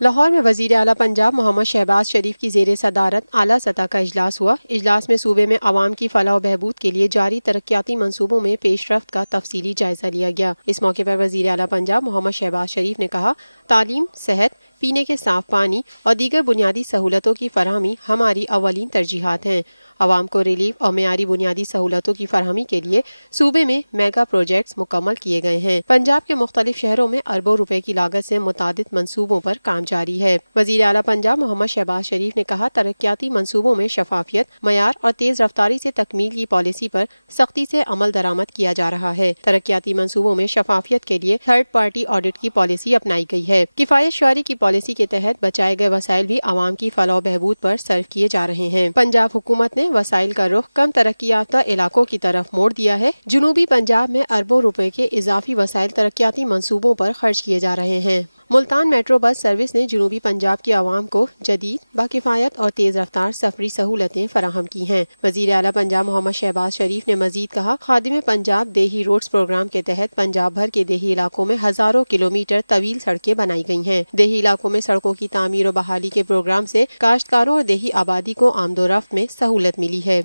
लाहौर में वज़ीर आला पंजाब मोहम्मद शहबाज शरीफ की ज़ेर सदारत आला सतह का इजलास हुआ। इजलास में सूबे में आवाम की फलाह व बहबूद के लिए जारी तरक्याती मनसूबों में पेशरफ्त का तफसीली जायजा लिया गया। इस मौके पर वज़ीर आला पंजाब मोहम्मद शहबाज शरीफ ने कहा, तालीम, सेहत, पीने के साफ पानी और दीगर बुनियादी सहूलतों की फरहमी हमारी अवलीन तरजीहात हैं। आवाम को रिलीफ और मेयारी बुनियादी सहूलतों की फरहमी के लिए सूबे में मेगा प्रोजेक्ट्स मुकम्मल किए गए हैं। पंजाब के मुख्तलिफ शहरों में अरबों रुपए की लागत से मुतादिद मनसूबों पर काम जारी है। वज़ीर आला पंजाब मोहम्मद शहबाज शरीफ ने कहा, तरक्याती मनसूबों में शफाफियत, मयार और तेज रफ्तारी से तकमील की पॉलिसी पर सख्ती से अमल दरामद किया जा रहा है। तरक्याती मनसूबों में शफाफियत के लिए थर्ड पार्टी ऑडिट की पॉलिसी अपनाई गई है। किफायत शुआरी की पॉलिसी के तहत बचाए गए वसाइल भी आवाम की फलाह बहबूद पर सर्व किए जा रहे हैं। पंजाब हुकूमत ने वसाइल का रुख कम तरक्की याफ्ता इलाकों की तरफ मोड़ दिया है। जुनूबी पंजाब में अरबों रुपए के इजाफी वसाइल तरक्याती मंसूबों पर खर्च किए जा रहे हैं। मुल्तान मेट्रो बस सर्विस ने जुनूबी पंजाब की आवाम को जदीद, बाकिफायत और तेज रफ्तार सफरी सहूलतें फराहम की हैं। वज़ीर आला पंजाब मोहम्मद शहबाज शरीफ ने मजीद कहा, खादिम पंजाब देही रोड्स प्रोग्राम के तहत पंजाब भर के देही इलाकों में हजारों किलोमीटर तवील सड़कें बनाई गई हैं। देही इलाकों में सड़कों की तामीर और बहाली के प्रोग्राम से काश्तकारों और देही आबादी को आमदोरफ्त में सहूलत मिली है।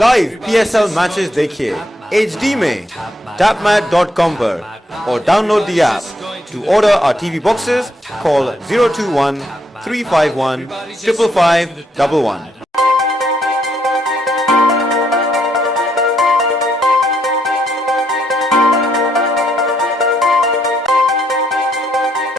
लाइव PSL मैचेस देखिए HD में tapmat.com पर और download the app. To order our TV boxes, call 021 351 55511.